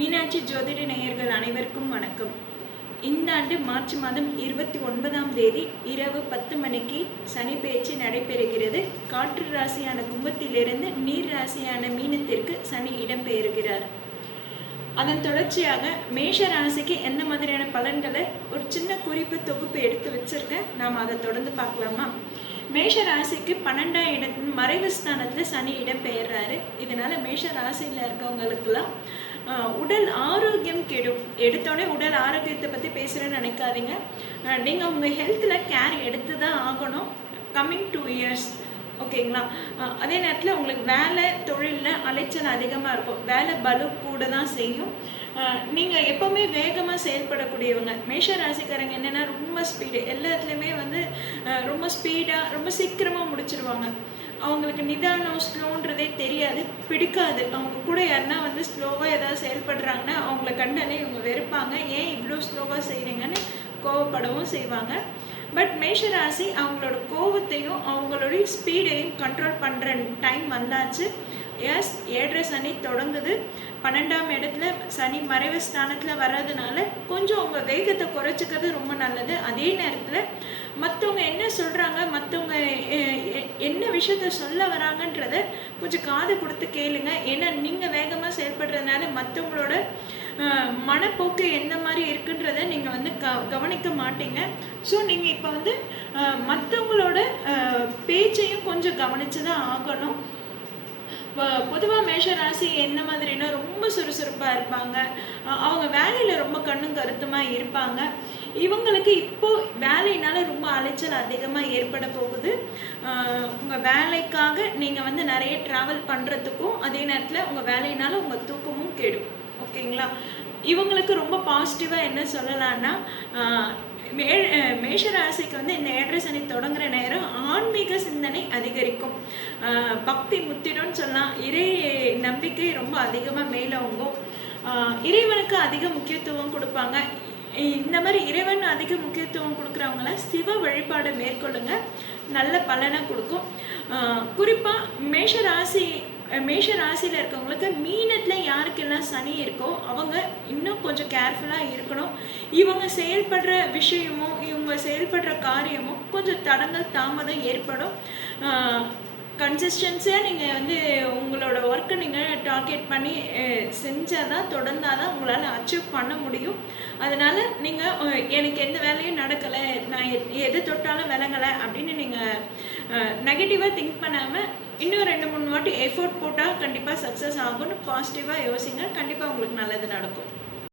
மீனாட்சி ஜோதிட நேயர்கள் அனைவருக்கும் வணக்கம். இந்த ஆண்டு மார்ச் மாதம் 29ஆம் தேதி இரவு 10 மணிக்கு சனி பெயர்ச்சி நடைபெறுகிறது. காற்று ராசியான கும்பத்திலிருந்து நீர் ராசியான மீனத்திற்கு சனி இடம்பெயர்கிறார். அதன் தொடர்ச்சியாக மேஷ ராசிக்கு என்ன மாதிரியான பலன்களை ஒரு சின்ன குறிப்பு தொகுப்பு எடுத்து வச்சிருக்கேன். நாம் அதை தொடர்ந்து பார்க்கலாமா? மேஷ ராசிக்கு 12ஆம் இடத்துல மறைவு ஸ்தானத்தில் சனி இடம்பெயர்றாரு. இதனால மேஷ ராசியில் இருக்கவங்களுக்கெல்லாம் உடல் ஆரோக்கியம் கெடும். எடுத்தோடனே உடல் ஆரோக்கியத்தை பற்றி பேசுகிறேன்னு நினைக்காதீங்க. நீங்கள் உங்கள் ஹெல்த்தில் கேர் எடுத்து தான் ஆகணும். கம்மிங் 2 இயர்ஸ் ஓகேங்களா? அதே நேரத்தில் உங்களுக்கு வேலை தொழிலில் அலைச்சல் அதிகமாக இருக்கும். வேலை பலு கூட தான் செய்யும். நீங்கள் எப்போவுமே வேகமாக செயல்படக்கூடியவங்க. மேஷ ராசிக்காரங்க என்னென்னா ரொம்ப ஸ்பீடு, எல்லாத்துலேயுமே ரொம்ப ஸ்பீடாக ரொம்ப சீக்கிரமாக முடிச்சிருவாங்க. அவங்களுக்கு நிதானம் ஸ்லோன்றதே தெரியாது, பிடிக்காது. அவங்க கூட யாருன்னா ஸ்லோவாக ஏதாவது செயல்படுறாங்கன்னா அவங்கள கண்டாலே இவங்க வெறுப்பாங்க. ஏன் இவ்வளோ ஸ்லோவாக செய்கிறீங்கன்னு கோவப்படவும் செய்வாங்க. பட் மேஷராசி அவங்களோட கோபத்தையும் அவங்களுடைய ஸ்பீடையும் கண்ட்ரோல் பண்ணுற டைம் வந்தாச்சு. எஸ், 7.5 சனி தொடங்குது. 12ஆம் இடத்துல சனி மறைவு ஸ்தானத்தில் வர்றதுனால கொஞ்சம் உங்கள் வேகத்தை குறைச்சிக்கிறது ரொம்ப நல்லது. அதே நேரத்தில் மற்றவங்க என்ன சொல்கிறாங்க, மற்றவங்க என்ன விஷயத்த சொல்ல வராங்கன்றத கொஞ்சம் காது கொடுத்து கேளுங்க. ஏன்னா நீங்கள் வேகமாக செயல்படுறதுனால மற்றவங்களோட மனப்போக்கு எந்த மாதிரி இருக்குன்றதை நீங்கள் கவனிக்க மாட்டீங்க. ஸோ நீங்கள் இப்போ மற்றவங்களோட பேச்சையும் கொஞ்சம் கவனித்து தான் ஆகணும். பொதுவாக மேஷராசி என்ன மாதிரினா ரொம்ப சுறுசுறுப்பாக இருப்பாங்க. அவங்க வேலையில் ரொம்ப கண்ணும் கருத்துமாக இருப்பாங்க. இவங்களுக்கு இப்போது வேலையினால ரொம்ப அலைச்சல் அதிகமாக ஏற்பட போகுது. உங்கள் வேலைக்காக நீங்கள் நிறைய ட்ராவல் பண்ணுறதுக்கும் அதே நேரத்தில் உங்கள் வேலையினால உங்கள் தூக்கமும் கெடும். ஓகேங்களா? இவங்களுக்கு ரொம்ப பாசிட்டிவாக என்ன சொல்லலான்னா, மேஷராசிக்கு இந்த 7.5 சனி தொடங்குற நேரம் ஆன்மீக சிந்தனை அதிகரிக்கும். பக்தி முத்திடும்னு சொல்லலாம். இறை நம்பிக்கை ரொம்ப அதிகமாக மேலோங்கும். இறைவனுக்கு அதிக முக்கியத்துவம் கொடுப்பாங்க. இந்த மாதிரி இறைவன் அதிக முக்கியத்துவம் கொடுக்குறவங்கள சிவ வழிபாடை மேற்கொள்ளுங்க, நல்ல பலனை கொடுக்கும். குறிப்பாக மேஷ ராசியில் இருக்கவங்களுக்கு மீனத்தில் யாருக்கெல்லாம் சனி இருக்கோ அவங்க இன்னும் கொஞ்சம் கேர்ஃபுல்லாக இருக்கணும். இவங்க செயல்படுற விஷயமும் இவங்க செயல்படுற காரியமும் கொஞ்சம் தடங்கள் தாமதம் ஏற்படும். கன்சிஸ்டன்சியாக நீங்கள் உங்களோட ஒர்க்கை நீங்கள் டார்கெட் பண்ணி செஞ்சால் தான், தொடர்ந்தால் தான் உங்களால் அச்சீவ் பண்ண முடியும். அதனால் நீங்கள் எனக்கு எந்த வேலையும் நடக்கலை, நான் எது தொட்டாலும் விளங்கலை அப்படின்னு நீங்கள் நெகட்டிவாக திங்க் பண்ணாமல் இன்னும் 2-3 வாட்டி எஃபோர்ட் போட்டால் கண்டிப்பாக சக்ஸஸ் ஆகும்னு பாசிட்டிவாக யோசிங்க. கண்டிப்பாக உங்களுக்கு நல்லது நடக்கும்.